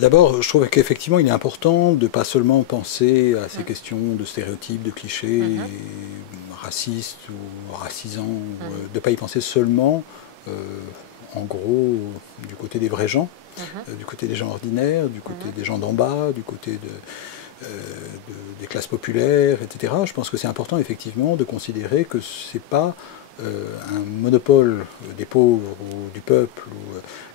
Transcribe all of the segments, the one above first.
D'abord, je trouve qu'effectivement, il est important de ne pas seulement penser à ces questions de stéréotypes, de clichés racistes ou racisants, de ne pas y penser seulement, en gros, du côté des vrais gens, du côté des gens ordinaires, du côté des gens d'en bas, du côté des classes populaires, etc. Je pense que c'est important, effectivement, de considérer que ce n'est pas un monopole des pauvres ou du peuple,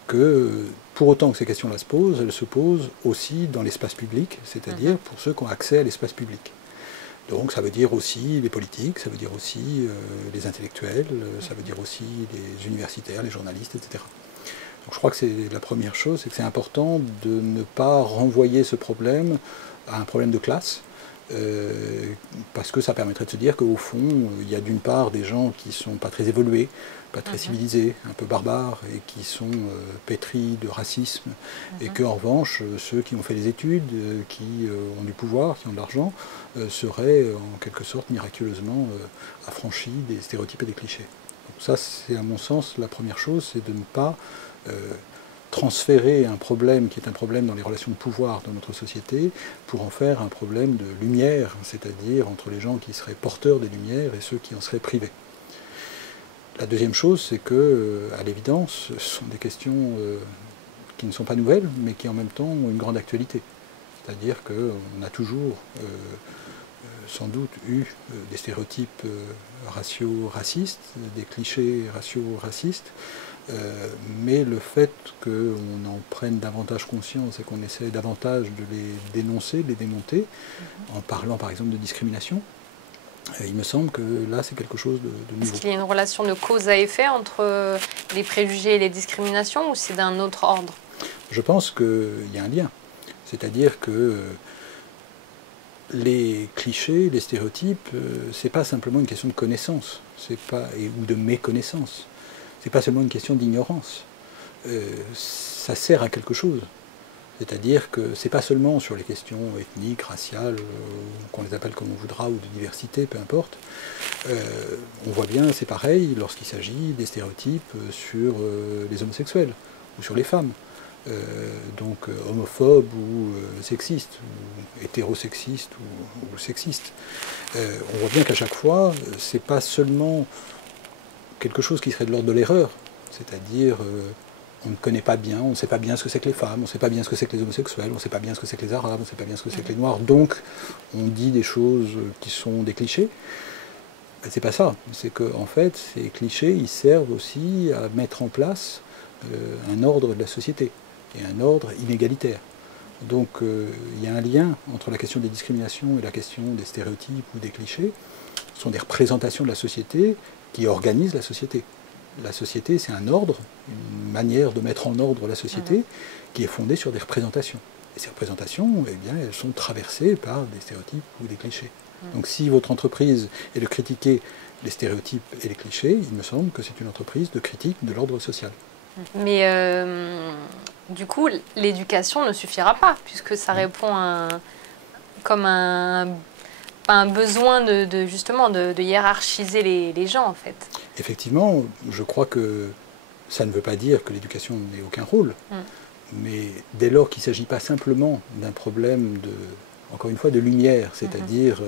que pour autant que ces questions-là se posent, elles se posent aussi dans l'espace public, c'est-à-dire pour ceux qui ont accès à l'espace public. Donc ça veut dire aussi les politiques, ça veut dire aussi les intellectuels, ça veut dire aussi les universitaires, les journalistes, etc. Donc je crois que c'est la première chose, c'est que c'est important de ne pas renvoyer ce problème à un problème de classe, parce que ça permettrait de se dire qu'au fond, il y a d'une part des gens qui ne sont pas très évolués, pas très civilisés, un peu barbares, et qui sont pétris de racisme, et qu'en revanche, ceux qui ont fait des études, qui ont du pouvoir, qui ont de l'argent, seraient en quelque sorte miraculeusement affranchis des stéréotypes et des clichés. Donc ça, c'est à mon sens la première chose, c'est de ne pas transférer un problème qui est un problème dans les relations de pouvoir dans notre société pour en faire un problème de lumière, c'est-à-dire entre les gens qui seraient porteurs des lumières et ceux qui en seraient privés. La deuxième chose, c'est que, à l'évidence, ce sont des questions qui ne sont pas nouvelles, mais qui en même temps ont une grande actualité. C'est-à-dire qu'on a toujours sans doute eu des stéréotypes raciaux racistes, des clichés raciaux racistes, mais le fait qu'on en prenne davantage conscience et qu'on essaie davantage de les dénoncer, de les démonter, en parlant par exemple de discrimination, il me semble que là c'est quelque chose de nouveau. Est-ce qu'il y a une relation de cause à effet entre les préjugés et les discriminations, ou c'est d'un autre ordre? Je pense qu'il y a un lien. C'est-à-dire que les clichés, les stéréotypes, c'est pas simplement une question de connaissance, ou de méconnaissance. C'est pas seulement une question d'ignorance. Ça sert à quelque chose. C'est-à-dire que c'est pas seulement sur les questions ethniques, raciales, qu'on les appelle comme on voudra, ou de diversité, peu importe. On voit bien, c'est pareil lorsqu'il s'agit des stéréotypes sur les homosexuels ou sur les femmes. Donc homophobes ou sexistes, ou hétérosexistes ou sexistes. On voit bien qu'à chaque fois, c'est pas seulement quelque chose qui serait de l'ordre de l'erreur, c'est-à-dire on ne connaît pas bien, on ne sait pas bien ce que c'est que les femmes, on ne sait pas bien ce que c'est que les homosexuels, on ne sait pas bien ce que c'est que les arabes, on ne sait pas bien ce que c'est que les noirs, donc on dit des choses qui sont des clichés. Ben, c'est pas ça, c'est qu'en fait ces clichés ils servent aussi à mettre en place un ordre de la société, et un ordre inégalitaire. Donc il y a un lien entre la question des discriminations et la question des stéréotypes ou des clichés. Ce sont des représentations de la société qui organisent la société. La société, c'est un ordre, une manière de mettre en ordre la société qui est fondée sur des représentations. Et ces représentations, eh bien, elles sont traversées par des stéréotypes ou des clichés. Donc si votre entreprise est de critiquer les stéréotypes et les clichés, il me semble que c'est une entreprise de critique de l'ordre social. Mais du coup, l'éducation ne suffira pas, puisque ça répond comme un besoin justement de hiérarchiser les gens, en fait. Effectivement, je crois que ça ne veut pas dire que l'éducation n'ait aucun rôle, mais dès lors qu'il ne s'agit pas simplement d'un problème encore une fois, de lumière, c'est-à-dire,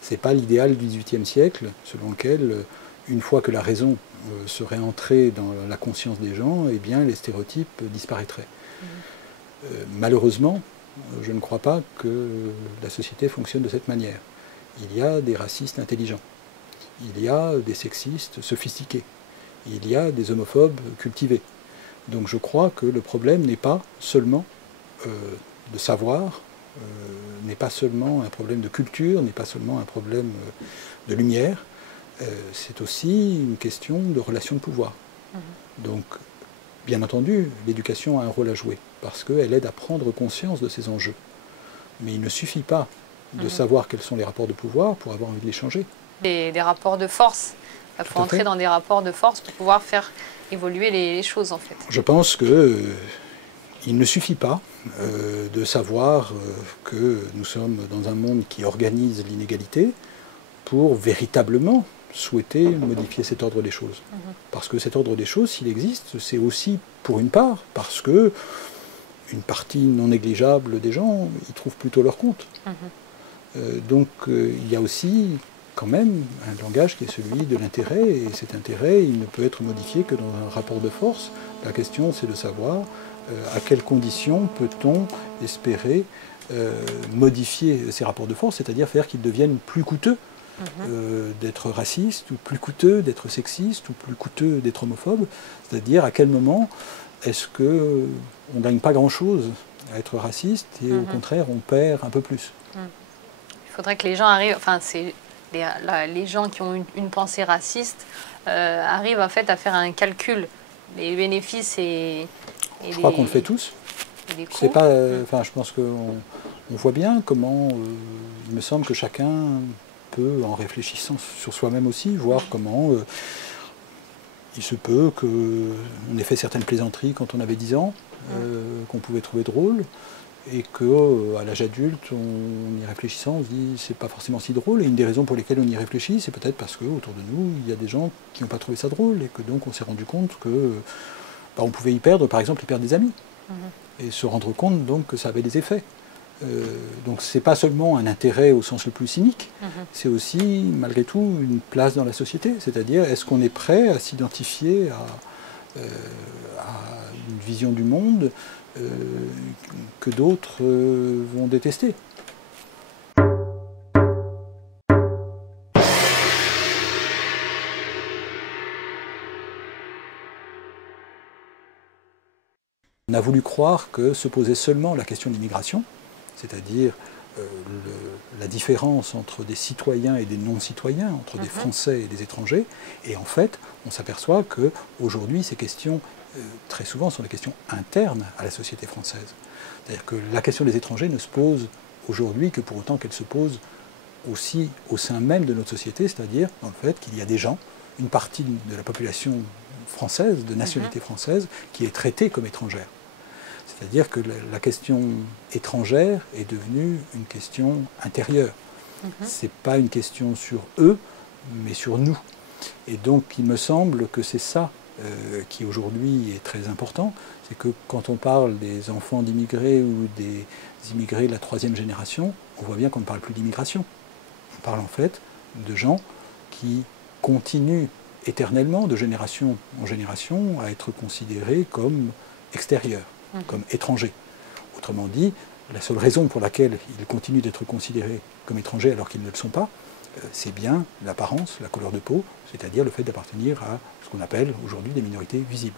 c'est pas l'idéal du XVIIIe siècle, selon lequel, une fois que la raison serait entrée dans la conscience des gens, eh bien, les stéréotypes disparaîtraient. Malheureusement, je ne crois pas que la société fonctionne de cette manière. Il y a des racistes intelligents, il y a des sexistes sophistiqués, il y a des homophobes cultivés. Donc je crois que le problème n'est pas seulement de savoir, n'est pas seulement un problème de culture, n'est pas seulement un problème de lumière, c'est aussi une question de relation de pouvoir. Donc, bien entendu, l'éducation a un rôle à jouer, parce qu'elle aide à prendre conscience de ces enjeux. Mais il ne suffit pas de savoir quels sont les rapports de pouvoir pour avoir envie de les changer. Des rapports de force. Il faut entrer dans des rapports de force pour pouvoir faire évoluer les choses, en fait. Je pense que il ne suffit pas de savoir que nous sommes dans un monde qui organise l'inégalité pour véritablement souhaiter modifier cet ordre des choses. Parce que cet ordre des choses, s'il existe, c'est aussi pour une part parce que une partie non négligeable des gens y trouvent plutôt leur compte. Donc il y a aussi quand même un langage qui est celui de l'intérêt, et cet intérêt, il ne peut être modifié que dans un rapport de force. La question, c'est de savoir à quelles conditions peut-on espérer modifier ces rapports de force, c'est-à-dire faire qu'ils deviennent plus coûteux d'être raciste, ou plus coûteux d'être sexiste, ou plus coûteux d'être homophobe, c'est-à-dire à quel moment est-ce qu'on ne gagne pas grand-chose à être raciste, et au contraire, on perd un peu plus. Il faudrait que les gens arrivent, enfin, c'est les gens qui ont une pensée raciste arrivent en fait à faire un calcul, les bénéfices et je crois qu'on le fait tous. C'est pas, enfin, je pense qu'on voit bien comment il me semble que chacun peut, en réfléchissant sur soi-même aussi, voir comment il se peut qu'on ait fait certaines plaisanteries quand on avait 10 ans, qu'on pouvait trouver drôle, et qu'à l'âge adulte, en y réfléchissant, on se dit c'est pas forcément si drôle. Et une des raisons pour lesquelles on y réfléchit, c'est peut-être parce qu'autour de nous, il y a des gens qui n'ont pas trouvé ça drôle, et que donc on s'est rendu compte que on pouvait y perdre, par exemple, y perdre des amis, et se rendre compte donc que ça avait des effets. Donc c'est pas seulement un intérêt au sens le plus cynique, c'est aussi malgré tout une place dans la société, c'est-à-dire est-ce qu'on est prêt à s'identifier à une vision du monde que d'autres vont détester. On a voulu croire que se posait seulement la question de l'immigration, c'est-à-dire la différence entre des citoyens et des non-citoyens, entre des Français et des étrangers, et en fait, on s'aperçoit qu'aujourd'hui, ces questions, très souvent, sont des questions internes à la société française. C'est-à-dire que la question des étrangers ne se pose aujourd'hui que pour autant qu'elle se pose aussi au sein même de notre société, c'est-à-dire dans le fait qu'il y a des gens, une partie de la population française, de nationalité française, qui est traitée comme étrangère. C'est-à-dire que la question étrangère est devenue une question intérieure. Ce n'est pas une question sur eux, mais sur nous. Et donc il me semble que c'est ça qui aujourd'hui est très important, c'est que quand on parle des enfants d'immigrés ou des immigrés de la 3e génération, on voit bien qu'on ne parle plus d'immigration. On parle en fait de gens qui continuent éternellement, de génération en génération, à être considérés comme extérieurs, comme étrangers. Autrement dit, la seule raison pour laquelle ils continuent d'être considérés comme étrangers alors qu'ils ne le sont pas, c'est bien l'apparence, la couleur de peau, c'est-à-dire le fait d'appartenir à ce qu'on appelle aujourd'hui des minorités visibles.